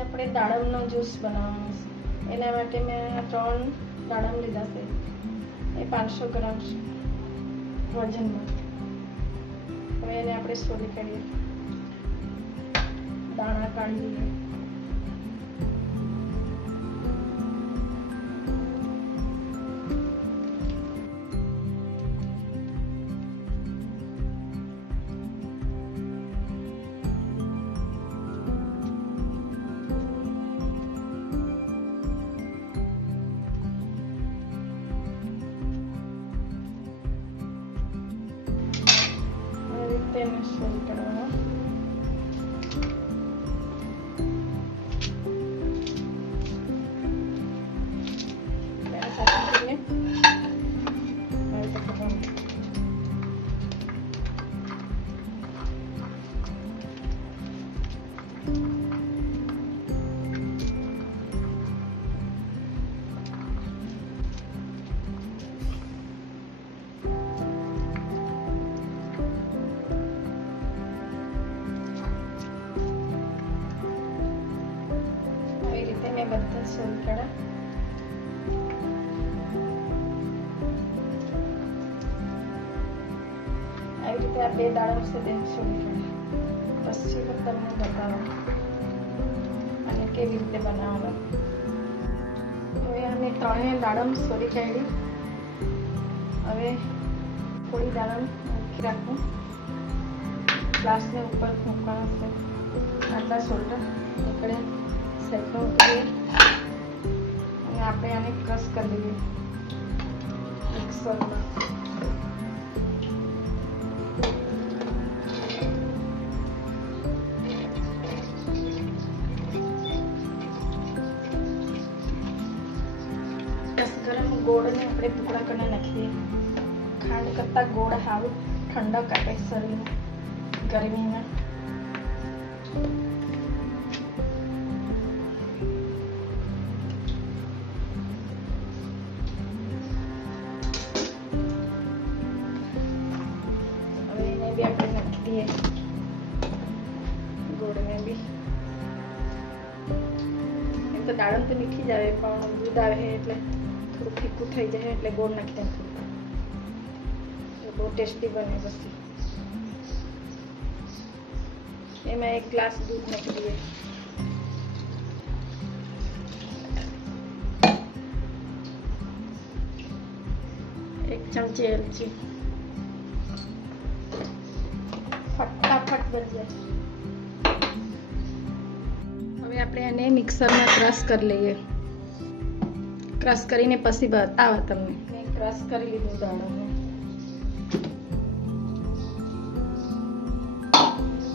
આપણે દાડમનો જ્યુસ બનાવવાનો છે। એના માટે મેં 3 દાડમ લીધા છે, એ 500 ગ્રામ વજનમાં। હવે એને આપણે સોલી કાઢીએ, દાણા કાઢી લઈએ। તેને સોલી કાઢવાનો। મેં બધા સોલી કાઢ્યા। આવી રીતે આ 2 દાડમ છે તે સોલી કાઢ્યા। પછી હું તમને બતાવું અને કેવી રીતે બનાવવાનું। હવે અમે 3 દાડમ સોલી કાઢી। હવે થોડી દાડમ મૂકી રાખું, ગ્લાસને ઉપર મૂકવાનો છે। આટલા સોલ્ટર નીકળે સાઈડમાં મૂકીએ અને આપણે આને ક્રશ કરી લઈએ મિક્સરમાં। ગરમ ગોળને આપણે ટુકડા કરીને નાખીએ। ખાંડ કરતાં ગોળ સારું ઠંડક આપે શરીરને ગરમીમાં। भी આપણે નાખી દઈએ ગોળને બી। એમ તો દાડમ તો મીઠી જ આવે, પણ દૂધ આવે એટલે થોડું ફીકું થઈ જાય એટલે ગોળ નાખી દે થોડું, બહુ ટેસ્ટી બને। પછી એમાં 1 ગ્લાસ દૂધ નાખી દઈએ। एक चमची एलची, फटाफट बन जाए। હવે આપણે આને મિક્સરમાં ક્રશ કરી લઈએ। ક્રશ કરીને પછી બતાવો તમને। મેં ક્રશ કરી લીધું દાડમને।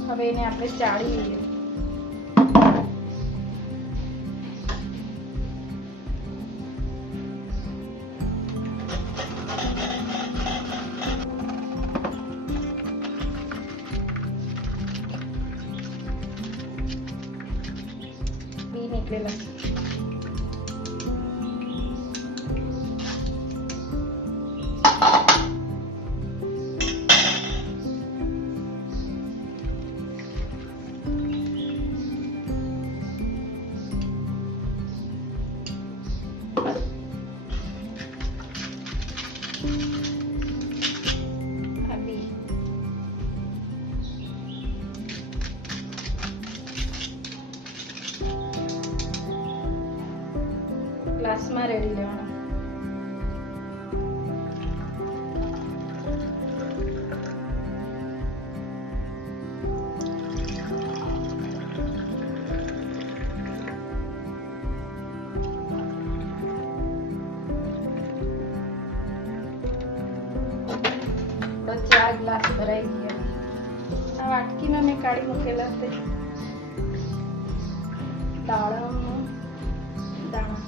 હવે એને આપણે ચાળી લઈએ। નીકળેલા ગ્લાસમાં રેડી લેવાના। તો 4 ગ્લાસ ભરાઈ ગયા। આ વાટકીમાં મેં કાઢી મૂકેલા છે દાડમનો દાણા।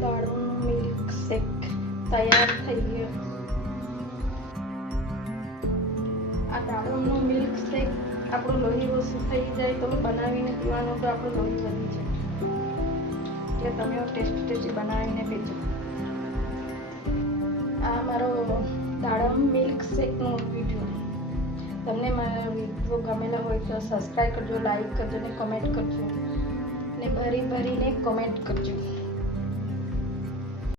દાડમનો મિલ્ક શેક તૈયાર થઈ ગયો। આ દાડમનો મિલ્ક શેક આપણું લોહી ઓછું થઈ જાય તો બનાવીને પીવાનું, તો આપણું લોહી વધી જાય। એટલે તમે ટેસ્ટી બનાવીને પીજો। આ મારો દાડમ પ્લમ મિલ્ક શેકનો વિડીયો. તમને મારા વિડીયો ગમેલા હોય તો સબસ્ક્રાઈબ કરજો, લાઈક કરજો ને કમેન્ટ કરજો ને ભરીને કમેન્ટ કરજો.